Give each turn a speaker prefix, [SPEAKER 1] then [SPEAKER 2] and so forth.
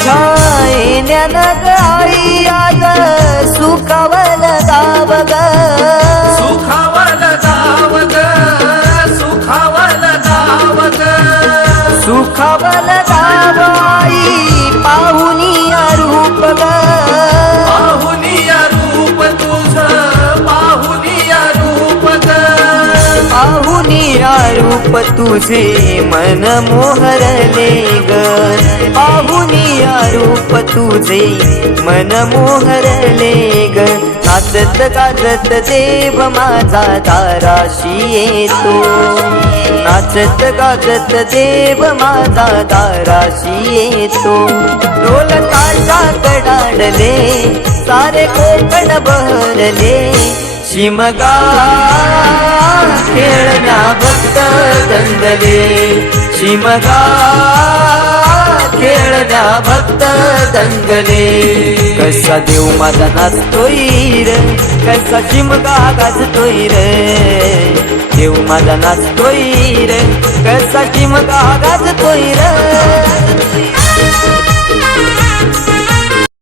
[SPEAKER 1] तुझ्या येण्यान ग आई आज सुखावल गाव ग
[SPEAKER 2] सुखावल जावग सुखावल जावग
[SPEAKER 1] सुखावल गाव आई पाहुनिया रूप ग
[SPEAKER 2] पाहुनिया रूप तुझ पाहुनिया रूप ग
[SPEAKER 1] रूप तुझे मन मोहरले ग रूप तुझे मन मोहरले ग नाचत गाजत देव माझा दाराशी येतो नाचत गाजत देव माझा दाराशी येतो ढोल ताशा कडाडले सारे कोकण बहरले. शिमगा खेळण्या भक्त दंगले शिमगा भक्त दंगले. कसा देव माझा नाचतोय र कसा शिमगा गाजतोय र. देव माझा नाचतोय र कसा शिमगा गाजतोय र.